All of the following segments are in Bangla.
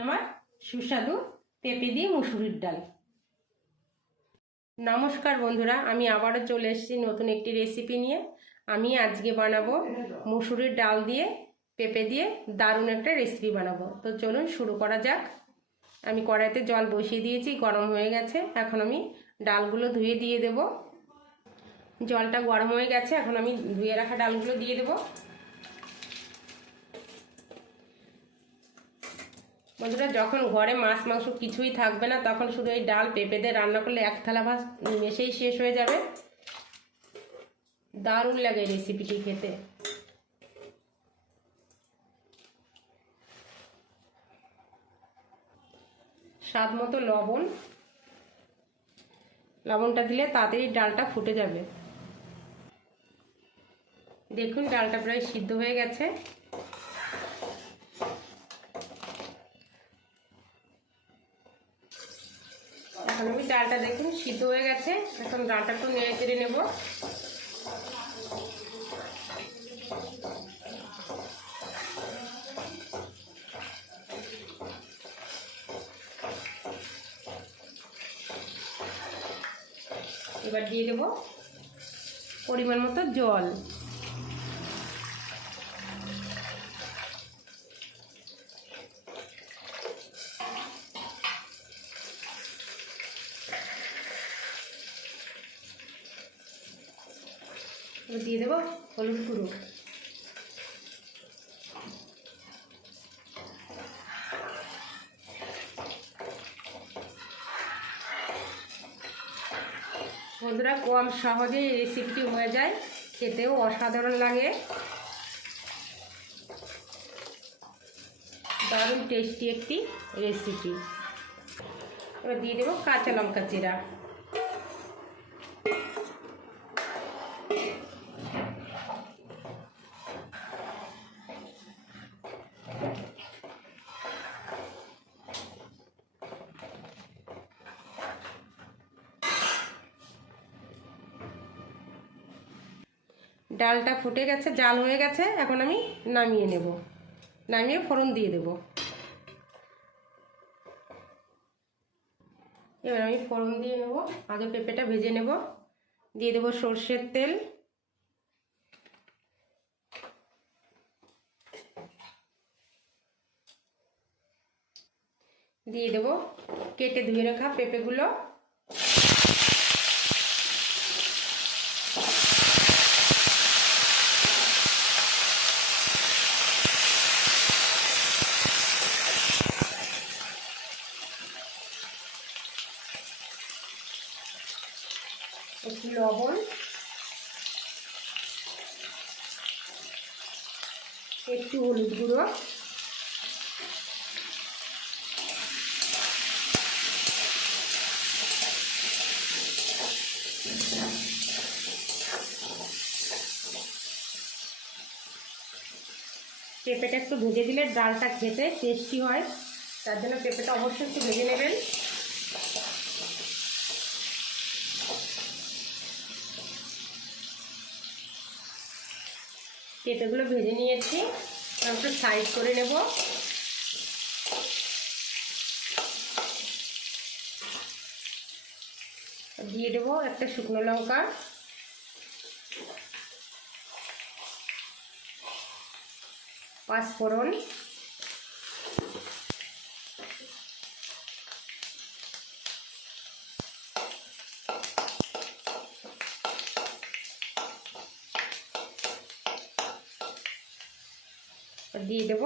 আমার সুস্বাদু পেঁপে দিয়ে মুসুরির ডাল। নমস্কার বন্ধুরা, আমি আবারও চলে এসেছি নতুন একটি রেসিপি নিয়ে। আমি আজকে বানাবো মুসুরির ডাল দিয়ে পেঁপে দিয়ে দারুণ একটা রেসিপি বানাবো। তো চলুন শুরু করা যাক। আমি কড়াইতে জল বসিয়ে দিয়েছি, গরম হয়ে গেছে। এখন আমি ডালগুলো ধুয়ে দিয়ে দেব। জলটা গরম হয়ে গেছে, এখন আমি ধুয়ে রাখা ডালগুলো দিয়ে দেবো। বন্ধুরা, যখন ঘরে মাছ, মাংস কিছুই থাকবে না, তখন শুধু এই ডাল, পেঁপে দিয়ে রান্না করলে এক থালা ভাত মেশেই শেষ হয়ে যাবে। দারুণ লাগে রেসিপিটি খেতে। স্বাদ মতো লবণ। লবণটা দিলে তাড়াতাড়ি ডালটা ফুটে যাবে। দেখুন, ডালটা প্রায় সিদ্ধ হয়ে গেছে। এখন আমি ডালটা দেখুন, সিদ্ধ হয়ে গেছে। এখন ডালটা একটু নেড়ে চেড়ে নেব। এবার দিয়ে দেবো পরিমাণ মতো জল। এবার দিয়ে দেবো হলুদ গুঁড়ো। বন্ধুরা, কম সহজে এই রেসিপিটি হয়ে যায়। খেতেও অসাধারণ লাগে। দারুণ টেস্টি একটি রেসিপি এবার দিয়ে দেবো কাঁচা লঙ্কা চিরা ডালটা ফুটে গেছে, জাল হয়ে গেছে, এখন আমি নামিয়ে নেব। নামিয়ে ফোড়ন দিয়ে দেব। এবার আমি ফোড়ন দিয়ে নেব, আগে পেঁপেটা ভেজে নেব। দিয়ে দেব সর্ষের তেল। দিয়ে দেব, কেটে ধুয়ে রাখা পেঁপেগুলো। একটু লবণ। একটু হলুদ গুঁড়ো। পেঁপেটা একটু ভেজে দিলে ডালটা খেতে টেস্টি হয়, তার জন্য পেঁপেটা অবশ্যই একটু ভেজে নেবেন। পেঁপেগুলো ভেজে নিয়েছি। একটু সাইড করে নেব। দিয়ে দেবো একটা শুকনো লঙ্কা। পাঁচফোড়ন। দিয়ে দেব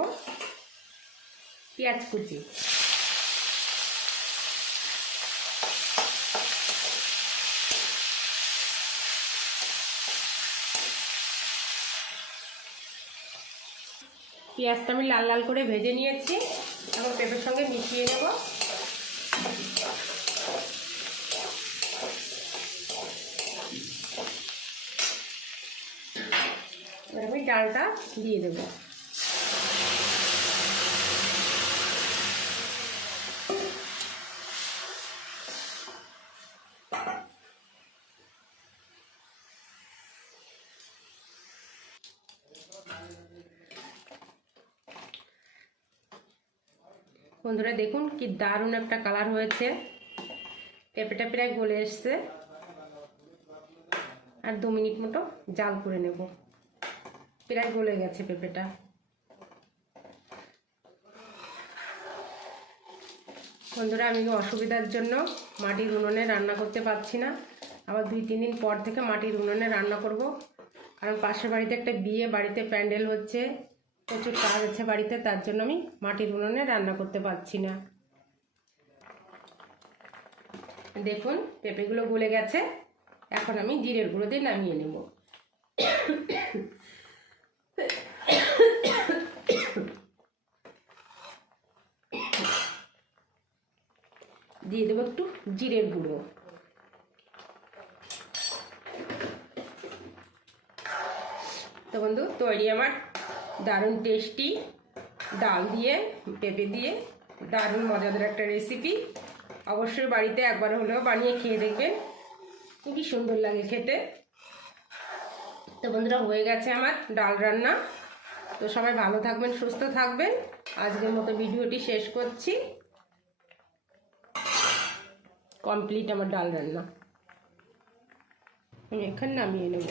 পেঁয়াজ কুচি। পেঁয়াজটা আমি লাল লাল করে ভেজে নিয়েছি। এখন পেঁপের সঙ্গে মিশিয়ে নেব। এবার ডালটা দিয়ে দেবো। বন্ধুরা দেখুন কি দারুণ একটা কালার হয়েছে। পেঁপেটা প্রায় গলে এসছে। আর দু মিনিট মতো জাল করে নেব। প্রায় গলে গেছে পেঁপেটা। বন্ধুরা আমি অসুবিধার জন্য মাটির উনুনে রান্না করতে পারছি না। আবার দুই, তিন দিন পর থেকে মাটির উনুনে রান্না করব। কারণ পাশের বাড়িতে একটা বিয়ে, বাড়িতে প্যান্ডেল হচ্ছে। প্রচুর কাজ আছে বাড়িতে, তার জন্য আমি মাটির উনুনে রান্না করতে পারছি না। দেখুন, পেঁপেগুলো গলে গেছে। এখন আমি জিরের গুঁড়ো দিয়ে নামিয়ে নেব। দিয়ে দেবো একটু জিরের গুঁড়ো। তো বন্ধু, তৈরি আমার দারুণ টেস্টি ডাল দিয়ে, পেঁপে দিয়ে, দারুণ মজাদার একটা রেসিপি অবশ্যই বাড়িতে একবার হলেও বানিয়ে খেয়ে দেখবেন। খুবই সুন্দর লাগে খেতে। তো বন্ধুরা, হয়ে গেছে আমার ডাল রান্না। তো সবাই ভালো থাকবেন, সুস্থ থাকবেন। আজকের মতো ভিডিওটি শেষ করছি। কমপ্লিট আমার ডাল রান্না। আমি এখানে নামিয়ে নেব।